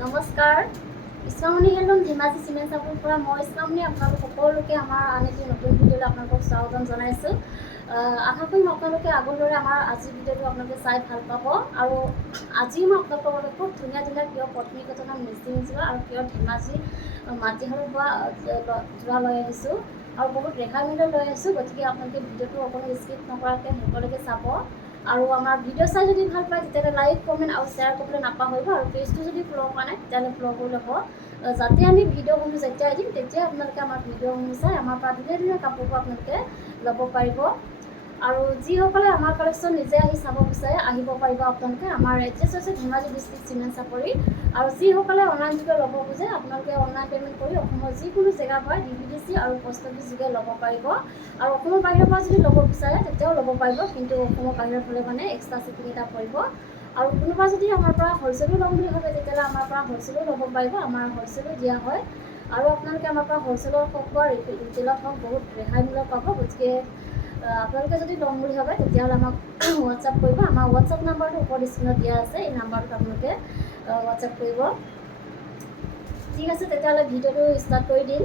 নমস্কাৰ, ইছলামণি handloom Dhemaji cement চাপৰিৰ পৰা মই ইছলামণি আপোনালোক সকলোকে আমাৰ আন এটি নতুন ভিডিঅ'লৈ আপোনালোকক স্বাগতম জনাইছোঁ। আশা কৰিম আপোনালোকে আগৰ দৰে আমাৰ আজিৰ ভিডিঅ'টো আপোনালোকে চাই ভাল পাব। আৰু আজি মই আপোনালোকৰ বাবে খুব ধুনীয়া ধুনীয়া প্ৰিয় পত্নী ঘটনা মিচিং যোৰা আৰু প্ৰিয় ধেমাজি মাটিশালত বোৱা যোৰা লৈ আহিছোঁ আৰু বহুত ৰেহাই মূল্যত লৈ আহিছোঁ। গতিকে আপোনালোকে ভিডিঅ'টো অকণো স্কিপ নকৰাকৈ শেষলৈকে চাব। আৰু আমাৰ ভিডিঅ' চাই যদি ভাল পায় তেতিয়াহ'লে লাইক কমেণ্ট আৰু শ্বেয়াৰ কৰিবলৈ নাপাহৰিব। আৰু পেজটো যদি ফ'ল' কৰা নাই তেতিয়াহ'লে ফ'ল' কৰি ল'ব, যাতে আমি ভিডিঅ'সমূহ যেতিয়াই দিম তেতিয়া আপোনালোকে আমাৰ ভিডিঅ'সমূহ চাই আমাৰ পৰা ধুনীয়া ধুনীয়া কাপোৰবোৰ আপোনালোকে ল'ব পাৰিব। আৰু যিসকলে আমাৰ কালেকশ্যন নিজে আহি চাব বিচাৰে আহিব পাৰিব আপোনালোকে। আমাৰ এড্ৰেছ হৈছে ধেমাজি ডিষ্ট্ৰিক্ট চিমেণ্ট চাপৰি। আৰু যিসকলে অনলাইন যোগে ল'ব খোজে আপোনালোকে অনলাইন পে'মেণ্ট কৰি অসমৰ যিকোনো জেগাৰ পৰা DVDC আৰু পষ্ট অফিচ যোগে ল'ব পাৰিব। আৰু অসমৰ বাহিৰৰ পৰা যদি ল'ব বিচাৰে তেতিয়াও ল'ব পাৰিব, কিন্তু অসমৰ বাহিৰত হ'লে মানে এক্সট্ৰা চিপিং এটা পৰিব। আৰু কোনোবা যদি আমাৰ পৰা হ'লচেলো ল'ম বুলি ভাবে তেতিয়াহ'লে আমাৰ পৰা হ'লচেলো ল'ব পাৰিব, আমাৰ হ'লচেলো দিয়া হয়। আৰু আপোনালোকে আমাৰ পৰা হ'লচেলত হওক বা ৰিটেইলত হওক বহুত ৰেহাই মূল্যত পাব। গতিকে আপোনালোকে যদি ল'ম বুলি ভাবে তেতিয়াহ'লে আমাক হোৱাটছআপ কৰিব। আমাৰ হোৱাটছআপ নাম্বাৰটো ওপৰত স্ক্ৰীণত দিয়া আছে, এই নাম্বাৰটোত আপোনালোকে হোৱাটছআপ কৰিব। ঠিক আছে, তেতিয়াহ'লে ভিডিঅ'টো ষ্টাৰ্ট কৰি দিম।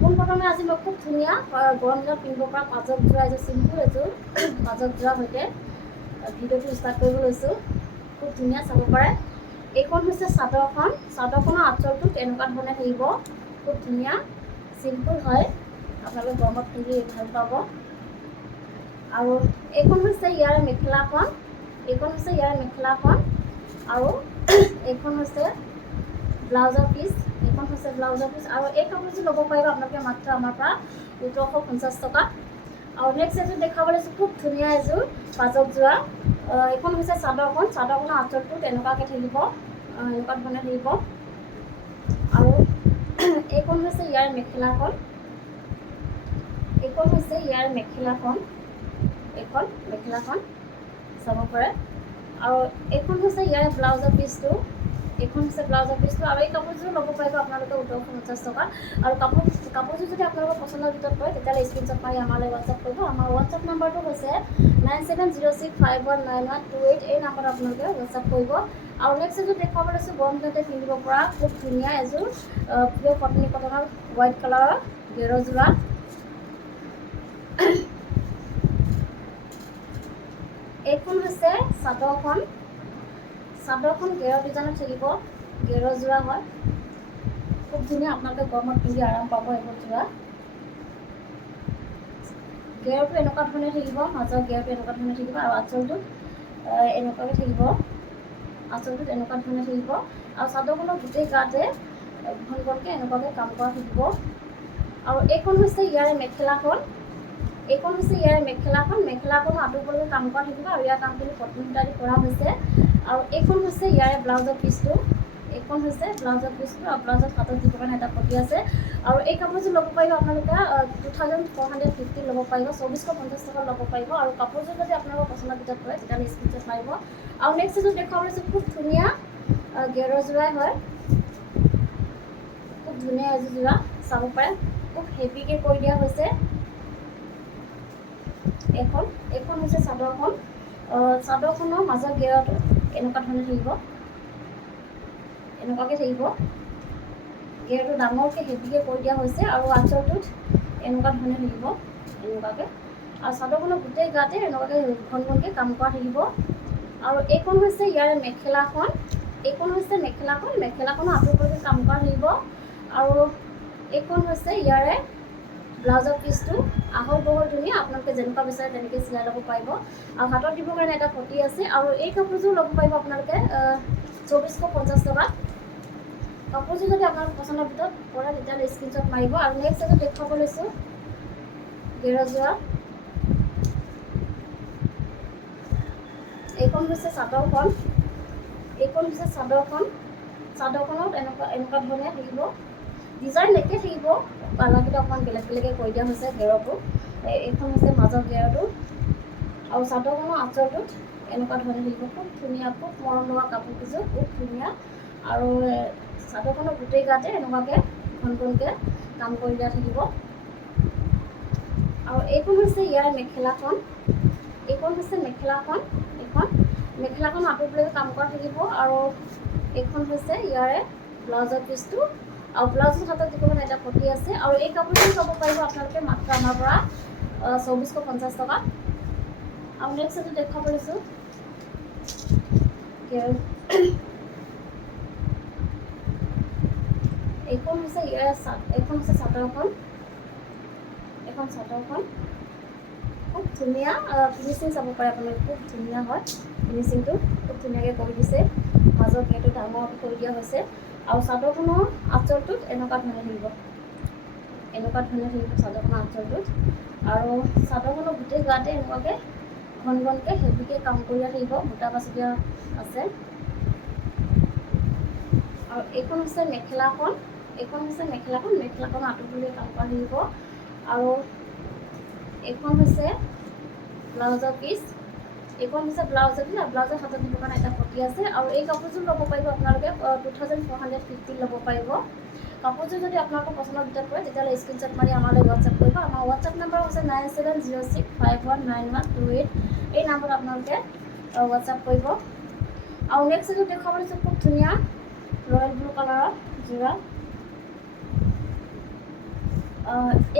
পোনপ্ৰথমে আজি মই খুব ধুনীয়া গৰম দিনত পিন্ধিব পৰা পাজক যোৰা এযোৰ চিম্পুল এযোৰ পাজক যোৰাৰ সৈতে ভিডিঅ'টো ষ্টাৰ্ট কৰিব লৈছোঁ। খুব ধুনীয়া, চাব পাৰে। এইখন হৈছে চাদৰখন। চাদৰখনৰ আঁচলটো তেনেকুৱা ধৰণে থাকিব, খুব ধুনীয়া চিম্পুল হয়, আপোনালোকে গৰমত পিন্ধি ভাল পাব। আৰু এইখন হৈছে ইয়াৰ মেখেলাখন। এইখন হৈছে ইয়াৰ মেখেলাখন। আৰু এইখন হৈছে ব্লাউজৰ পিচ। এইখন হৈছে ব্লাউজৰ পিচ। আৰু এই কাপোৰযোৰ ল'ব পাৰিব আপোনালোকে মাত্ৰ আমাৰ পৰা ১৭৫০ টকা। আৰু নেক্সট এযোৰ দেখাব লৈছোঁ, খুব ধুনীয়া এযোৰ পাজক যোৰা। এইখন হৈছে চাদৰখন। চাদৰখনৰ আঁচলটো তেনেকুৱাকৈ থাকিব, এনেকুৱা ধৰণে থাকিব। আৰু এইখন হৈছে ইয়াৰ মেখেলাখন। এইখন হৈছে ইয়াৰ মেখেলাখন। এইখন মেখেলাখন চাব পাৰে। আৰু এইখন হৈছে ইয়াৰ ব্লাউজৰ পিচটো। এইখন হৈছে ব্লাউজৰ পিচটো। আৰু এই কাপোৰযোৰ ল'ব পাৰিব আপোনালোকে ১৮৫০ টকা। আৰু কাপোৰযোৰ যদি আপোনালোকৰ পচন্দৰ ভিতৰত পৰে তেতিয়াহ'লে স্ক্ৰীনশ্বট মাৰি আমালৈ হোৱাটছআপ কৰিব। আমাৰ হোৱাটছআপ নাম্বাৰটো হৈছে 9706519128। এই নাম্বাৰত আপোনালোকে হোৱাটছআপ কৰিব। আৰু নেক্সট এযোৰ দেখুৱাব লৈছোঁ, গৰম দিনতে পিন্ধিব পৰা খুব ধুনীয়া এযোৰ প্ৰিয় পত্নী কটনৰ হোৱাইট কালাৰৰ গেৰ যোৰা। এইখন হৈছে চাদৰখন। চাদৰখন গেৰ ডিজাইনত থাকিব, গেৰ যোৰা হয়, খুব ধুনীয়া, আপোনালোকে গৰমত পিন্ধি আৰাম পাব এইবোৰ যোৰা। গেৰটো এনেকুৱা ধৰণে থাকিব, মাজৰ গেৰটো এনেকুৱা ধৰণে থাকিব। আৰু আঁচলটোত এনেকুৱাকৈ থাকিব, আঁচলটোত এনেকুৱা ধৰণে থাকিব। আৰু চাদৰখনৰ গোটেই গাতে ঘন ঘনকৈ এনেকুৱাকৈ কাম কৰা থাকিব। আৰু এইখন হৈছে ইয়াৰ মেখেলাখন। এইখন হৈছে ইয়াৰ মেখেলাখন। মেখেলাখনো আঁতৰিবলৈ কাম কৰা থাকিব, আৰু ইয়াৰ কামখিনি পত্নী সূতা দি কৰা হৈছে। আৰু এইখন হৈছে ইয়াৰে ব্লাউজৰ পিচটো। এইখন হৈছে ব্লাউজৰ পিচটো। আৰু ব্লাউজত হাতত দিবৰ কাৰণে এটা পতি আছে। আৰু এই কাপোৰযোৰ ল'ব পাৰিব আপোনালোকে 2450 ল'ব পাৰিব, 2450 টকাত ল'ব পাৰিব। আৰু কাপোৰযোৰ যদি আপোনালোকৰ পচন্দৰ ভিতৰত পৰে তেতিয়াহ'লে স্ক্ৰীনশ্বট মাৰিব। আৰু নেক্সট এযোৰ দেখুৱাব লৈছোঁ, খুব ধুনীয়া গেৰৰ যোৰাই হয়, খুব ধুনীয়া এযোৰ যোৰা, চাব পাৰে। খুব হেভিকৈ কৰি দিয়া হৈছে। এইখন হৈছে চাদৰখন। চাদৰখনৰ মাজৰ গেৰটো এনেকুৱা ধৰণে থাকিব, এনেকুৱাকৈ থাকিব। গেৰটো ডাঙৰকৈ হেভিকৈ কৰি দিয়া হৈছে। আৰু আঁচলটোত এনেকুৱা ধৰণে থাকিব, এনেকুৱাকৈ। আৰু চাদৰখনৰ গোটেই গাতে এনেকুৱাকৈ ঘন ঘনকৈ কাম কৰা থাকিব। আৰু এইখন হৈছে ইয়াৰ মেখেলাখন। এইখন হৈছে মেখেলাখন। মেখেলাখনো আঁতৰিবলৈ কাম কৰা থাকিব। আৰু এইখন হৈছে ইয়াৰে ব্লাউজৰ পিচটো। আহল বহল ধুনীয়া, আপোনালোকে যেনেকুৱা বিচাৰে তেনেকৈ চিলাই ল'ব পাৰিব। আৰু হাতত দিবৰ কাৰণে এটা পতি আছে। আৰু এই কাপোৰযোৰ ল'ব পাৰিব আপোনালোকে 2450 টকা। কাপোৰযোৰ যদি আপোনালোকৰ পচন্দৰ ভিতৰত পৰে তেতিয়াহ'লে স্ক্ৰীনশ্বট মাৰিব। আৰু নেক্সট এযোৰ দেখুৱাব লৈছোঁ, গেৰ যোৰা। এইখন হৈছে চাদৰখন। এইখন হৈছে চাদৰখন। চাদৰখনত এনেকুৱা ধৰণে থাকিব, ডিজাইন একে থাকিব, কালাৰকেইটা অকণমান বেলেগ বেলেগকৈ কৰি দিয়া হৈছে গেৰটো। এইখন হৈছে মাজৰ গেৰটো। আৰু চাদৰখনৰ আঁচলটোত এনেকুৱা ধৰণে থাকিব, খুব ধুনীয়া, খুব মৰম লগা কাপোৰ কিযোৰ, খুব ধুনীয়া। আৰু চাদৰখনৰ গোটেই গাতে এনেকুৱাকৈ ঘন ঘনকৈ কাম কৰি দিয়া থাকিব। আৰু এইখন হৈছে ইয়াৰ মেখেলাখন। এইখন হৈছে মেখেলাখন। এইখন মেখেলাখন আঁতৰিবলৈ কাম কৰা থাকিব। আৰু এইখন হৈছে ইয়াৰে ব্লাউজৰ পিচটো আৰু ব্লাউজৰ হাতত দিব কাৰণে এটা পটি আছে আৰু এই কাপোৰটো ল'ব পাৰিব আপোনালোকে মাত্ৰ আমাৰ পৰা 2450 টকা। আৰু নেক্সট এইটো দেখাব লৈছোঁ এইখন হৈছে ইয়াৰ এইখন হৈছে চাদৰখন। এখন চাদৰখন খুব ধুনীয়া ফিনিচিং চাব পাৰে আপোনালোকে, খুব ধুনীয়া হয় ফিনিচিংটো, খুব ধুনীয়াকৈ কৰি দিছে। মাজত গেটো ডাঙৰকৈ কৰি দিয়া হৈছে আৰু চাদৰখনৰ আঁচলটোত এনেকুৱা ধৰণে থাকিব, এনেকুৱা ধৰণে থাকিব চাদৰখনৰ আঁচলটোত। আৰু চাদৰখনৰ গোটেই গাতে এনেকুৱাকৈ ঘন ঘনকৈ হেভিকৈ কাম কৰি থাকিব, বুটা বাছি দিয়া আছে। আৰু এইখন হৈছে মেখেলাখন, এইখন হৈছে মেখেলাখন, মেখেলাখন আঁতৰলৈ কাম কৰা থাকিব। আৰু এইখন হৈছে ব্লাউজৰ পিচ, এইখন হৈছে ব্লাউজৰ পিচ আৰু ব্লাউজৰ হাতত দিবৰ কাৰণে এটা পটি আছে। আৰু এই কাপোৰযোৰ ল'ব পাৰিব আপোনালোকে 2450 ল'ব পাৰিব। কাপোৰযোৰ যদি আপোনালোকৰ পচন্দৰ ভিতৰত পৰে তেতিয়াহ'লে স্ক্ৰীনশ্বট মাৰি আমালৈ হোৱাটছআপ কৰিব। আমাৰ হোৱাটছআপ নম্বৰ হৈছে 9706519128। এই নাম্বাৰত আপোনালোকে হোৱাটছআপ কৰিব। আৰু নেক্সট এইটো দেখাব লৈছোঁ খুব ধুনীয়া ৰয়েল ব্লু কালাৰৰ যোৰা।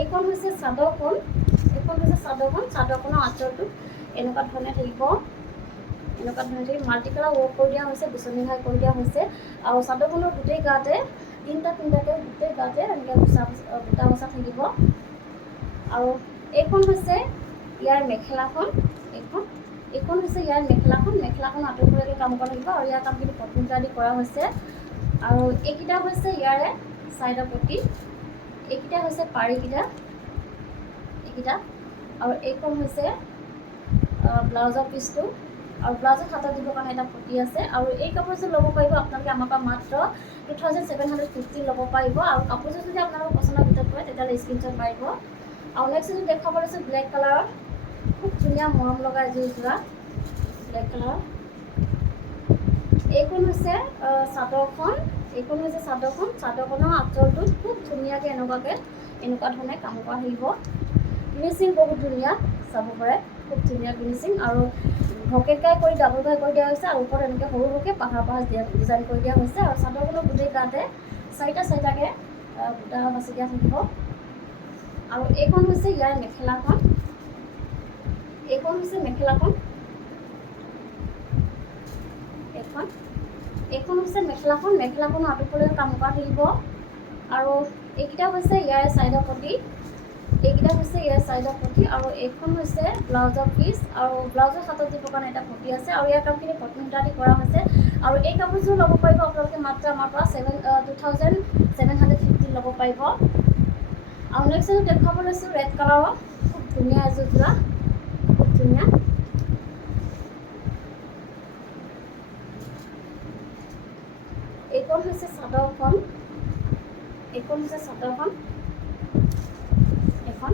এইখন হৈছে চাদৰখন, এইখন হৈছে চাদৰখন, চাদৰখনৰ আঁচলটো এনেকুৱা ধৰণে থাকিব, এনেকুৱা ধৰণে থাকি মাল্টি কালাৰ ৱৰ্ক কৰি দিয়া হৈছে, বিচনী ঘাই কৰি দিয়া হৈছে। আৰু চাদৰখনৰ গোটেই গাতে তিনিটাকৈ গোটেই গাতে এনেকৈ বুটা বচা থাকিব। আৰু এইখন হৈছে ইয়াৰ মেখেলাখন, এইখন হৈছে ইয়াৰ মেখেলাখন, মেখেলাখন আঁতৰলৈকে কাম কৰা থাকিব আৰু ইয়াৰ কামখিনি পটুটা দি কৰা হৈছে। আৰু এইকেইটা হৈছে ইয়াৰে চাইডৰ পটি, এইকেইটা হৈছে পাৰিকেইটা এইকেইটা। আৰু এইখন হৈছে ব্লাউজৰ পিচটো আৰু ব্লাউজৰ হাতত দিবৰ কাৰণে এটা পটি আছে। আৰু এই কাপোৰযোৰ ল'ব পাৰিব আপোনালোকে আমাৰ পৰা মাত্ৰ 2750 ল'ব পাৰিব। আৰু কাপোৰযোৰ যদি আপোনালোকৰ পচন্দৰ ভিতৰত পৰে তেতিয়াহ'লে স্ক্ৰীনশ্বট মাৰিব। আৰু নেক্সট এইটো দেখাব লৈছোঁ ব্লেক কালাৰৰ, খুব ধুনীয়া মৰম লগা এযোৰ যোৰা ব্লেক কালাৰৰ। এইখন হৈছে চাদৰখন, এইখন হৈছে চাদৰখন, চাদৰখনৰ আঁচলটোত খুব ধুনীয়াকৈ এনেকুৱা ধৰণে কাম কৰা থাকিব। ফিনিচিং বহুত ধুনীয়া চাব পাৰে, খুব ধুনীয়া ফিনিচিং। আৰু ভকেট গাই কৰি ডাবল গাই কৰি দিয়া হৈছে আৰু ওপৰত এনেকৈ সৰু সৰুকৈ পাহাৰ ডিজাইন কৰি দিয়া হৈছে। আৰু চাদৰখনৰ গোটেই গাতে চাৰিটাকৈ বুটা বাছি দিয়া থাকিব। আৰু এইখন হৈছে ইয়াৰ মেখেলাখন, এইখন হৈছে মেখেলাখন, এইখন হৈছে মেখেলাখন, মেখেলাখনৰ আঁতৰলৈকে কাম কৰা থাকিব। আৰু এইকেইটা হৈছে ইয়াৰ চাইডৰ পটি, এইকেইটা হৈছে ইয়াৰ চাইডৰ পটি। আৰু এইখন হৈছে ব্লাউজৰ পিচ আৰু ব্লাউজৰ হাতত দিবৰ কাৰণে এটা পটি আছে। আৰু ইয়াৰ কামখিনি কটন সূতা দি কৰা হৈছে। আৰু এই কাপোৰযোৰ ল'ব পাৰিব আপোনালোকে মাত্ৰ আমাৰ পৰা 2750 ল'ব পাৰিব। আৰু নেক্সট এইটো দেখাব লৈছোঁ ৰেড কালাৰৰ, খুব ধুনীয়া এযোৰ যোৰা, খুব ধুনীয়া। এইখন হৈছে চাদৰখন, এইখন হৈছে চাদৰখন, এইখন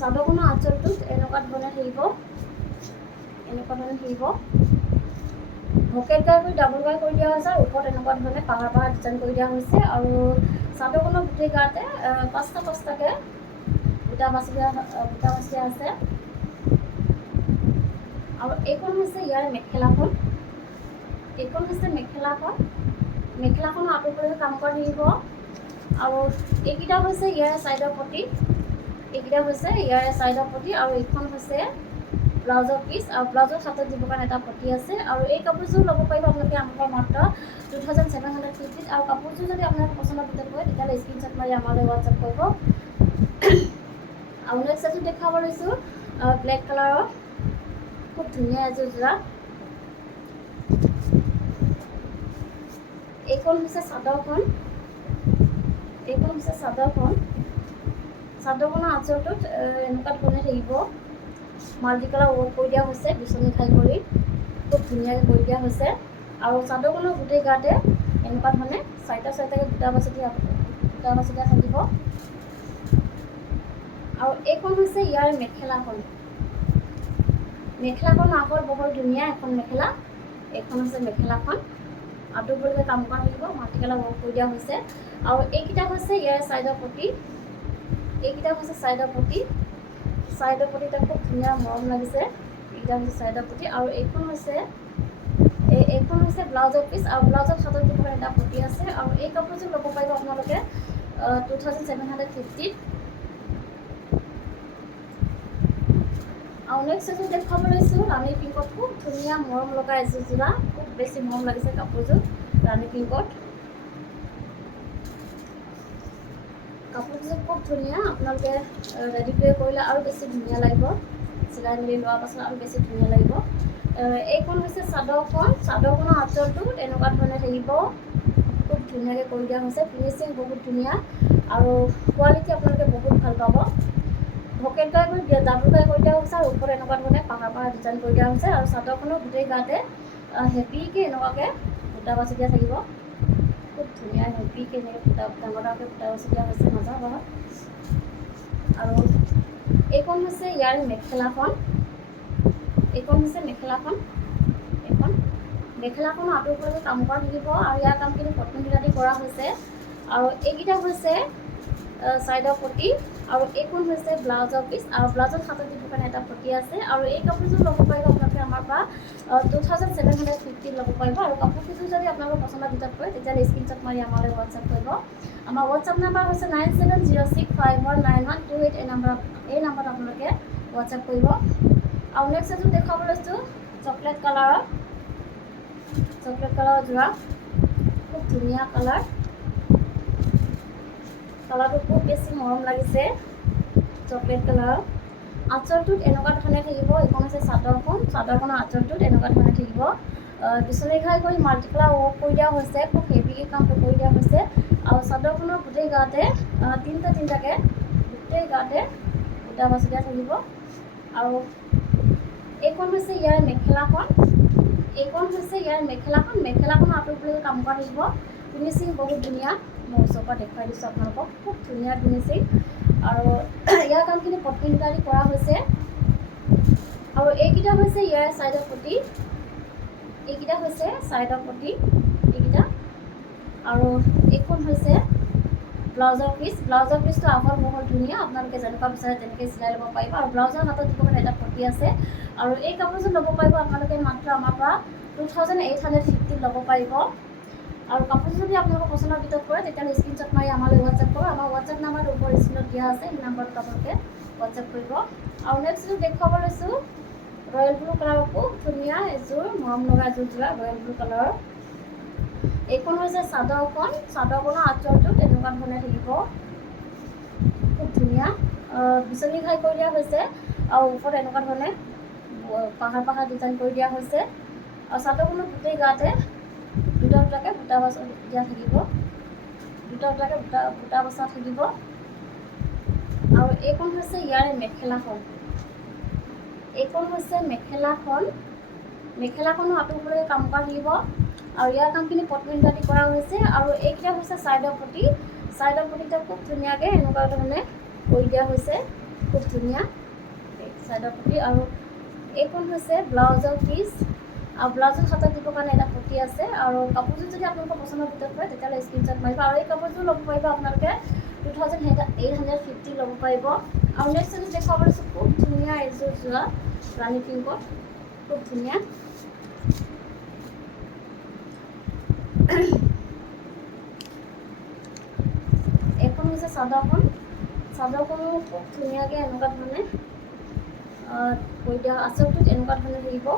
চাদৰখনৰ আঁচলটোত এনেকুৱা ধৰণে থাকিব, এনেকুৱা ধৰণে থাকিব। ভকেট গাই কৰি ডাবল গাই কৰি দিয়া হৈছে আৰু ওপৰত এনেকুৱা ধৰণে পাহাৰ ডিজাইন কৰি দিয়া হৈছে। আৰু চাদৰখনৰ গোটেই গাতে পাঁচটাকৈ বুটা বাছি দিয়া আছে। আৰু এইখন হৈছে ইয়াৰ মেখেলাখন, এইখন হৈছে মেখেলাখন, মেখেলাখনৰ আঁতৰলৈকে কাম কৰা থাকিব। আৰু এইকেইটা হৈছে ইয়াৰ চাইডৰ পটি, এইকেইটা হৈছে ইয়াৰ চাইডৰ পটি। আৰু এইখন হৈছে ব্লাউজৰ পিচ আৰু ব্লাউজৰ হাতত দিবৰ কাৰণে এটা পটি আছে। আৰু এই কাপোৰযোৰ ল'ব পাৰিব আপোনালোকে আমাৰ পৰা মাত্ৰ 2750। আৰু কাপোৰযোৰ যদি আপোনালোকে পচন্দৰ ভিতৰত পৰে তেতিয়াহ'লে স্ক্ৰীনশ্বট মাৰি আমালৈ হোৱাটছআপ কৰিব। আৰু নেক্সট এযোৰ দেখাব লৈছোঁ ব্লেক কালাৰৰ, খুব ধুনীয়া এযোৰ যোৰা। এইখন হৈছে চাদৰখন, এইখন হৈছে চাদৰখন, চাদৰখনৰ আঁচলটোত এনেকুৱা ধৰণে থাকিব, মাল্টি কালাৰ ৱৰ্ক কৰি দিয়া হৈছে, বিচনী ঘাই কৰি খুব ধুনীয়াকৈ কৰি দিয়া হৈছে। আৰু চাদৰখনৰ গোটেই গাতে এনেকুৱা ধৰণে চাৰিটাকৈ বুটা বাছি দিয়া থাকিব। আৰু এইখন হৈছে ইয়াৰ মেখেলাখন, মেখেলাখন আহল বহল ধুনীয়া এখন মেখেলা, এইখন হৈছে মেখেলাখন, আঁতৰলৈকে কাম কৰা থাকিব, মাল্টি কালাৰ ৱৰ্ক কৰি দিয়া হৈছে। আৰু এইকেইটা হৈছে ইয়াৰ চাইডৰ পটি, এইকেইটা হৈছে চাইডৰ পটি, খুব ধুনীয়া মৰম লাগিছে, এইকেইটা হৈছে চাইডৰ পটি। আৰু এইখন হৈছে এইখন হৈছে ব্লাউজৰ পিচ আৰু ব্লাউজত হাতত দিব এটা পটি আছে আৰু এই কাপোৰযোৰ ল'ব পাৰিব আপোনালোকে 2750 আৰু নেক্সট এযোৰ দেখুৱাব লৈছোঁ ৰাণী পিংকত খুব ধুনীয়া মৰম লগা এযোৰ যোৰা খুব বেছি মৰম লাগিছে কাপোৰযোৰ ৰাণী পিংকত কাপোৰযোৰ খুব ধুনীয়া আপোনালোকে ৰেডি কৰিলে আৰু বেছি ধুনীয়া লাগিব চিলাই মেলি লোৱাৰ পাছত আৰু বেছি ধুনীয়া লাগিব এইখন হৈছে চাদৰখনৰ আঁচলটো এনেকুৱা ধৰণে থাকিব খুব ধুনীয়াকৈ কৰি দিয়া হৈছে ফিনিচিং বহুত ধুনীয়া আৰু কোৱালিটি আপোনালোকে বহুত ভাল পাব ভকেট গাই কৰি ডাবুল গাই কৰি দিয়া হৈছে আৰু ওপৰত এনেকুৱা ধৰণে পাহাৰ ডিজাইন কৰি দিয়া হৈছে আৰু চাদৰখনৰ গোটেই গাতে হেভিকৈ এনেকুৱাকৈ বুটা বাছি দিয়া থাকিব খুব ধুনীয়া হেভিকৈ এনেকৈ ডাঙৰ ডাঙৰকৈ বুটা বাছি দিয়া হৈছে মাজৰ ভাগত আৰু এইখন হৈছে ইয়াৰ মেখেলাখন এইখন হৈছে মেখেলাখন এইখন মেখেলাখনৰ আঁতৰ ওপৰতে কাম কৰা থাকিব আৰু ইয়াৰ কামখিনি কটন বিলাদী কৰা হৈছে আৰু এইকেইটা হৈছে চাইডৰ পটি আৰু এইখন হৈছে ব্লাউজৰ পিচ আৰু ব্লাউজত হাতত দিবৰ কাৰণে এটা পটি আছে আৰু এই কাপোৰযোৰ ল'ব পাৰিব আপোনালোকে আমাৰ পৰা 2750 ল'ব পাৰিব আৰু কাপোৰকেইযোৰ যদি আপোনালোকৰ পচন্দৰ ভিতৰত পৰে তেতিয়াহ'লে স্ক্ৰীনশ্বট মাৰি আমালৈ হোৱাটছআপ কৰিব আমাৰ হোৱাটছআপ নাম্বাৰ হৈছে 9706519128 এই নাম্বাৰত আপোনালোকে হোৱাটছআপ কৰিব আৰু নেক্সট এযোৰ দেখুৱাব লৈছোঁ চকলেট কালাৰৰ যোৰা খুব ধুনীয়া কালাৰটো খুব বেছি মৰম লাগিছে চকলেট কালাৰৰ আঁচলটোত এনেকুৱা ধৰণে থাকিব এইখন হৈছে চাদৰখনৰ আঁচলটোত এনেকুৱা ধৰণে থাকিব বিচনী ঘাই কৰি মাল্টি কালাৰ ৱৰ্ক কৰি দিয়া হৈছে খুব হেভিকৈ কামটো কৰি দিয়া হৈছে আৰু চাদৰখনৰ গোটেই গাতে তিনিটাকৈ গোটেই গাতে বুটা বাছি দিয়া থাকিব আৰু এইখন হৈছে ইয়াৰ মেখেলাখনৰ আঁতৰফালে কাম কৰা থাকিব ফিনিচিং বহুত ধুনীয়া মই ওচৰৰ পৰা দেখুৱাই দিছোঁ আপোনালোকক খুব ধুনীয়া ফিনিচিং আৰু ইয়াৰ কামখিনি কটন বিলাদী কৰা হৈছে আৰু এইকেইটা হৈছে ইয়াৰ চাইডৰ পটি এইকেইটা আৰু এইখন হৈছে ব্লাউজৰ পিচটো আহল বহল ধুনীয়া আপোনালোকে যেনেকুৱা বিচাৰে তেনেকৈ চিলাই ল'ব পাৰিব আৰু ব্লাউজৰ হাতত দিব কাৰণে এটা পটি আছে আৰু এই কাপোৰযোৰ ল'ব পাৰিব আপোনালোকে মাত্ৰ আমাৰ পৰা 2850 ল'ব পাৰিব আৰু কাপোৰযোৰ যদি আপোনালোকৰ পচন্দৰ ভিতৰত পৰে তেতিয়াহ'লে স্ক্ৰীনশ্বট মাৰি আমালৈ হোৱাটছআপ কৰিব আমাৰ হোৱাটছআপ নাম্বাৰটো ওপৰত স্ক্ৰীনত দিয়া আছে সেই নাম্বাৰটোত আপোনালোকে হোৱাটছআপ কৰিব আৰু নেক্সট এযোৰ দেখুৱাব লৈছোঁ ৰয়েল ব্লু কালাৰৰ খুব ধুনীয়া এযোৰ মৰম লগা এযোৰ যোৰা ৰয়েল ব্লু কালাৰৰ এইখন হৈছে চাদৰখনৰ আঁচলটো তেনেকুৱা ধৰণে থাকিব খুব ধুনীয়া বিচনী ঘাই কৰি দিয়া হৈছে আৰু ওপৰত এনেকুৱা ধৰণে পাহাৰ ডিজাইন কৰি দিয়া হৈছে আৰু চাদৰখনৰ গোটেই গাতে দুটাকৈ বুটা বচা দিয়া থাকিব বুটা বচা থাকিব আৰু এইখন হৈছে ইয়াৰ মেখেলাখনৰ আঁতৰফালে কাম কৰা থাকিব আৰু ইয়াৰ কামখিনি কটন বিলাদী কৰা হৈছে আৰু এইকেইটা হৈছে চাইডৰ পটিটা খুব ধুনীয়াকৈ এনেকুৱা ধৰণে কৰি দিয়া হৈছে খুব ধুনীয়া চাইডৰ পটি আৰু এইখন হৈছে ব্লাউজৰ পিচ আৰু ব্লাউজৰ হাতত দিবৰ কাৰণে এটা পটি আছে আৰু কাপোৰযোৰ যদি আপোনালোকৰ পচন্দৰ ভিতৰত পৰে তেতিয়াহ'লে স্ক্ৰীনশ্বট মাৰিব আৰু এই কাপোৰযোৰ ল'ব পাৰিব আপোনালোকে 2850 ল'ব পাৰিব আৰু নেক্সট এযোৰ দেখুৱাব লৈছোঁ খুব ধুনীয়া এযোৰ যোৰা ৰাণী পিংকত খুব ধুনীয়া এইখন হৈছে চাদৰখনো খুব ধুনীয়াকৈ এনেকুৱা ধৰণে কৰি দিয়া আঁচলটোত এনেকুৱা ধৰণে থাকিব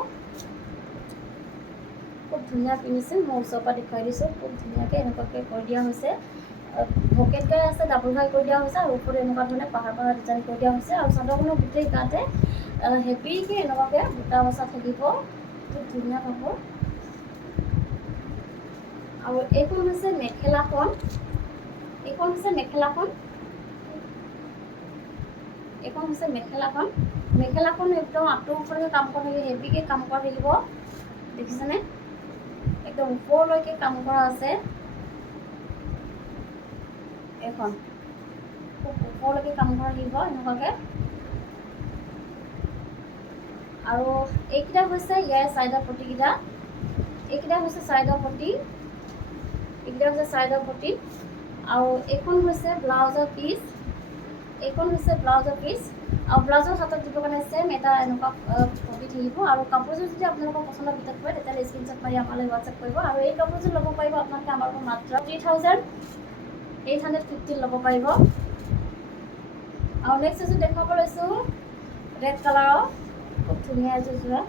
খুব ধুনীয়া ফিনিচিং মই ওচৰৰ পৰা দেখুৱাই দিছোঁ খুব ধুনীয়াকৈ এনেকুৱাকৈ কৰি দিয়া হৈছে ভকেট গাই আছে ডাবুল গাই কৰি দিয়া হৈছে আৰু ওপৰত এনেকুৱা ধৰণে পাহাৰ ডিজাইন কৰি দিয়া হৈছে আৰু চাদৰখনৰ গোটেই গাতে হেভিকৈ এনেকুৱাকৈ বুটা বচা থাকিব খুব ধুনীয়া কাপোৰ আৰু এইখন হৈছে মেখেলাখন মেখেলাখন একদম আঁতৰ ওপৰলৈকে কাম কৰা থাকিব হেভিকৈ কাম কৰা থাকিব দেখিছেনে একদম ওপৰলৈকে কাম কৰা আছে এইখন খুব ওপৰলৈকে কাম কৰা থাকিব এনেকুৱাকৈ আৰু এইকেইটা হৈছে ইয়াৰ চাইডৰ পটিকেইটা এইকেইটা হৈছে চাইডৰ পটি আৰু এইখন হৈছে ব্লাউজৰ পিচ এইখন হৈছে ব্লাউজৰ পিচ আৰু ব্লাউজৰ হাতত দিবৰ কাৰণে ছেম এটা এনেকুৱা পটি থাকিব আৰু কাপোৰযোৰ যদি আপোনালোকৰ পচন্দৰ ভিতৰত পৰে তেতিয়াহ'লে স্ক্ৰীনশ্বট মাৰি আমালৈ হোৱাটছএপ কৰিব আৰু এই কাপোৰযোৰ ল'ব পাৰিব আপোনালোকে আমাৰ পৰা মাত্ৰ 3850 ল'ব পাৰিব। আৰু নেক্সট এযোৰ দেখুৱাব লৈছোঁ ৰেড কালাৰৰ, খুব ধুনীয়া এযোৰ যোৰা।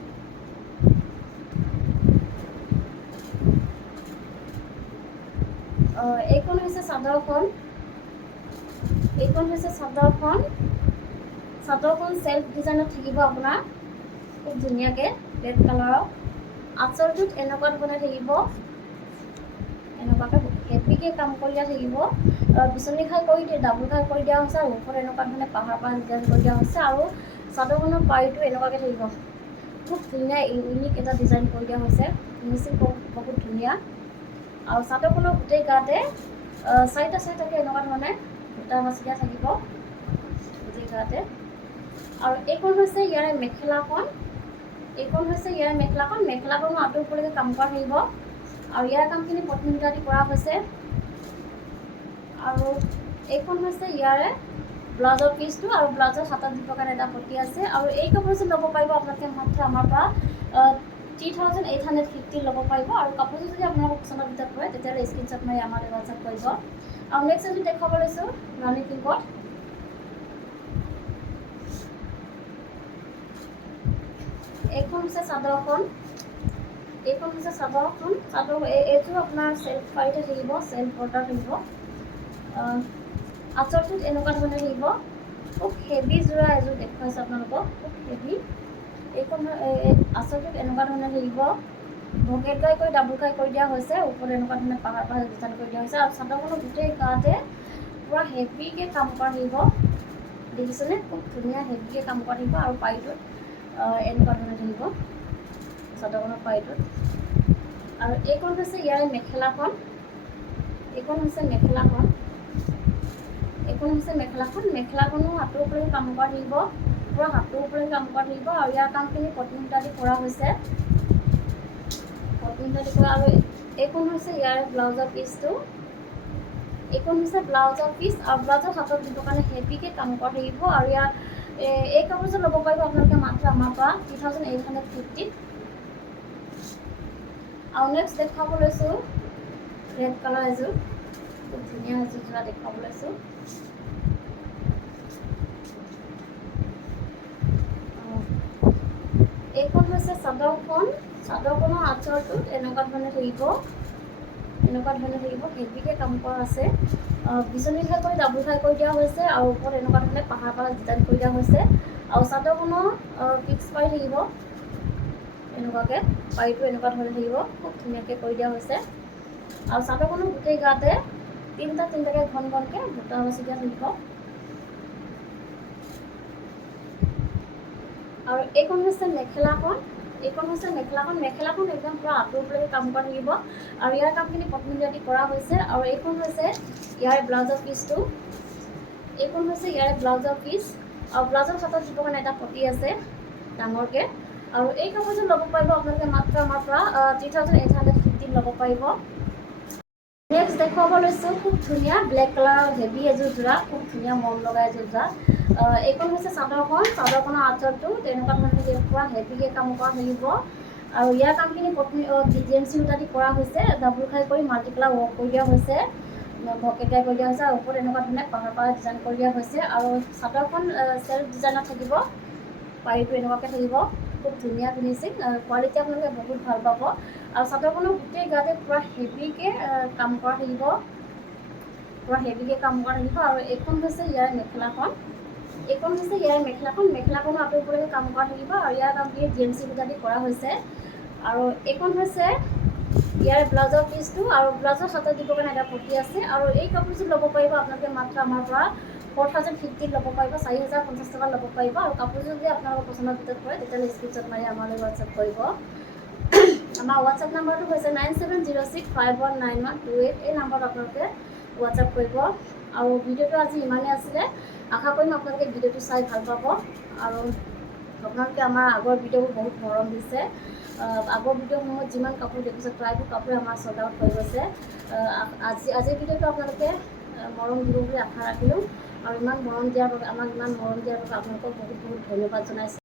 এইখন হৈছে চাদৰখন, এইখন হৈছে চাদৰখন। চাদৰখন চেল্ফ ডিজাইনত থাকিব আপোনাৰ, খুব ধুনীয়াকৈ ৰেড কালাৰৰ। আঁচলটোত এনেকুৱা ধৰণে থাকিব, এনেকুৱাকৈ হেভিকৈ কাম কৰি দিয়া থাকিব। বিচনী খাই কৰি দিয়ে, ডাবুল খাই কৰি দিয়া হৈছে আৰু ওপৰত এনেকুৱা ধৰণে পাহাৰ ডিজাইন কৰি দিয়া হৈছে আৰু চাদৰখনৰ পাৰিটো এনেকুৱাকৈ থাকিব। খুব ধুনীয়া ইউনিক এটা ডিজাইন কৰি দিয়া হৈছে, ফিনিচিং বহুত ধুনীয়া। আৰু চাদৰখনৰ গোটেই গাতে চাৰিটাকৈ এনেকুৱা ধৰণে বুটা বাছি দিয়া থাকিব গোটেই গাতে। আৰু এইখন হৈছে ইয়াৰে মেখেলাখন, এইখন হৈছে ইয়াৰে মেখেলাখন। মেখেলাখনো আঁতৰ ওপৰলৈকে কাম কৰা থাকিব আৰু ইয়াৰ কামখিনি পত্নীসূতা দি কৰা হৈছে। আৰু এইখন হৈছে ইয়াৰে ব্লাউজৰ পিচটো আৰু ব্লাউজৰ হাতত দিবৰ কাৰণে এটা পটি আছে। আৰু এই কাপোৰযোৰ ল'ব পাৰিব আপোনালোকে মাত্ৰ আমাৰ পৰা 3850 ল'ব পাৰিব। আৰু কাপোৰযোৰ যদি আপোনালোকৰ পচন্দৰ ভিতৰত পৰে তেতিয়াহ'লে স্ক্ৰীনশ্বট মাৰি আমালৈ হোৱাটছএপ কৰিব। আৰু নেক্সট এযোৰ দেখুৱাব লৈছোঁ ৰাণী পিংকত। এইখন হৈছে চাদৰখন, এইখন হৈছে চাদৰখন। এইযোৰ আপোনাৰ চেল্ফ পাৰিতে থাকিব, চেল্ফ বৰ্ডাৰ থাকিব। আঁচলটোত এনেকুৱা ধৰণে থাকিব, খুব হেভি যোৰা এযোৰ দেখুৱাইছোঁ আপোনালোকক, খুব হেভি। এইখন আঁচলটোত এনেকুৱা ধৰণে থাকিব, ভকেট গাই কৰি ডাবুল খাই কৰি দিয়া হৈছে, ওপৰত এনেকুৱা ধৰণে পাহাৰ ডিজাইন কৰি দিয়া হৈছে। আৰু চাদৰখনৰ গোটেই গাতে পূৰা হেভিকৈ কাম কৰা থাকিব, দেখিছেনে? খুব ধুনীয়া হেভিকৈ কাম কৰা থাকিব। আৰু পাৰিটোত এনেকুৱা ধৰণে থাকিব চাদৰখনৰ পাৰিটোত। আৰু এইখন হৈছে ইয়াৰে মেখেলাখন, এইখন হৈছে মেখেলাখন, এইখন হৈছে মেখেলাখন। মেখেলাখনো হাতৰ ওপৰলৈ কাম কৰা থাকিব, পূৰা হাতৰ ওপৰলৈ কাম কৰা থাকিব। আৰু ইয়াৰ কামখিনি পত্নীসূতা দি কৰা হৈছে, পত্নীসূতা দি কৰা। আৰু এইখন হৈছে ইয়াৰে ব্লাউজৰ পিচটো, এইখন হৈছে ব্লাউজৰ পিচ আৰু ব্লাউজৰ হাতত দিবৰ কাৰণে হেভিকৈ কাম কৰা থাকিব। আৰু ইয়াৰ এই কাপোৰযোৰ ল'ব পাৰিব আপোনালোকে মাত্ৰ আমাৰ পৰা 3850। আৰু নেক্সট দেখুৱাব লৈছোঁ ৰেড কালাৰ এযোৰ, খুব ধুনীয়া এযোৰ যোৰা দেখুৱাব লৈছোঁ। এইখন হৈছে চাদৰখন, চাদৰখনৰ আঁচলটোত এনেকুৱা ধৰণে থাকিব, এনেকুৱা ধৰণে থাকিব, হেভিকৈ কাম কৰা আছে। বিচনী খাই কৰি ডাবুল খাই কৰি দিয়া হৈছে আৰু ওপৰত এনেকুৱা ধৰণে পাহাৰ ডিজাইন কৰি দিয়া হৈছে। আৰু চাদৰখনৰ ফিক্স পাৰি থাকিব, এনেকুৱাকৈ পাৰিটো এনেকুৱা ধৰণে থাকিব, খুব ধুনীয়াকৈ কৰি দিয়া হৈছে। আৰু চাদৰখনৰ গোটেই গাতে তিনিটাকৈ ঘন ঘনকৈ বুটা বাছি দিয়া থাকিব। আৰু এইখন হৈছে মেখেলাখন, এইখন হৈছে মেখেলাখন। মেখেলাখন একদম পূৰা আঁতৰ ওপৰলৈকে কাম কৰা থাকিব আৰু ইয়াৰ কামখিনি পত্নীসূতা দি কৰা হৈছে। আৰু এইখন হৈছে ইয়াৰ ব্লাউজৰ পিচটো, এইখন হৈছে ইয়াৰে ব্লাউজৰ পিচ আৰু ব্লাউজৰ হাতত দিবৰ কাৰণে এটা পটি আছে ডাঙৰকৈ। আৰু এই কাপোৰযোৰ ল'ব পাৰিব আপোনালোকে মাত্ৰ আমাৰ পৰা 3850 ল'ব পাৰিব। নেক্সট দেখুৱাব লৈছোঁ খুব ধুনীয়া ব্লেক কালাৰৰ হেভি এযোৰ যোৰা, খুব ধুনীয়া মন লগা এযোৰ যোৰা। এইখন হৈছে চাদৰখন, চাদৰখনৰ আঁচলটো তেনেকুৱা ধৰণে পূৰা হেভিকৈ কাম কৰা থাকিব। আৰু ইয়াৰ কামখিনি DMC সূতা দি কৰা হৈছে, ডাবুল খাই কৰি মাল্টিপ্লাই ৱৰ্ক কৰি দিয়া হৈছে, ভকেটাই কৰি দিয়া হৈছে। আৰু ওপৰত এনেকুৱা ধৰণে পাহাৰ ডিজাইন কৰি দিয়া হৈছে। আৰু চাদৰখন চেল্ফ ডিজাইনত থাকিব, পাৰিটো এনেকুৱাকৈ থাকিব, খুব ধুনীয়া ফিনিচিং, কোৱালিটি আপোনালোকে বহুত ভাল পাব। আৰু চাদৰখনৰ গোটেই গাতে পূৰা হেভিকৈ কাম কৰা থাকিব, পূৰা হেভিকৈ কাম কৰা থাকিব। আৰু এইখন হৈছে ইয়াৰ মেখেলাখন, এইখন হৈছে ইয়াৰ মেখেলাখন। মেখেলাখনো আঁতৰ ওপৰলৈকে কাম কৰা থাকিব আৰু ইয়াৰ কামখিনি DMC সূতা দি কৰা হৈছে। আৰু এইখন হৈছে ইয়াৰ ব্লাউজৰ পিচটো আৰু ব্লাউজৰ হাতত দিবৰ কাৰণে এটা পটি আছে। আৰু এই কাপোৰযোৰ ল'ব পাৰিব আপোনালোকে মাত্ৰ আমাৰ পৰা 4050 ল'ব পাৰিব, 4050 টকা ল'ব পাৰিব। আৰু কাপোৰযোৰ যদি আপোনালোকৰ পচন্দৰ ভিতৰত পৰে তেতিয়াহ'লে স্ক্ৰীনশ্বট মাৰি আমালৈ হোৱাটছএপ কৰিব। আমাৰ হোৱাটছএপ নাম্বাৰটো হৈছে 9706519128। এই নাম্বাৰত আপোনালোকে হোৱাটছএপ কৰিব। আৰু ভিডিঅ'টো আজি ইমানেই আছিলে, আশা কৰিম আপোনালোকে ভিডিঅ'টো চাই ভাল পাব। আৰু আপোনালোকে আমাৰ আগৰ ভিডিঅ'বোৰ বহুত মৰম দিছে, আগৰ ভিডিঅ'সমূহত যিমান কাপোৰ দেখিছে প্ৰায়বোৰ কাপোৰে আমাৰ চল্ড আউট হৈ গৈছে। আজিৰ ভিডিঅ'টো আপোনালোকে মৰম দিব বুলি আশা ৰাখিলোঁ। আৰু ইমান মৰম দিয়াৰ বাবে আমাক ইমান মৰম দিয়াৰ বাবে আপোনালোকক বহুত বহুত ধন্যবাদ জনাইছোঁ।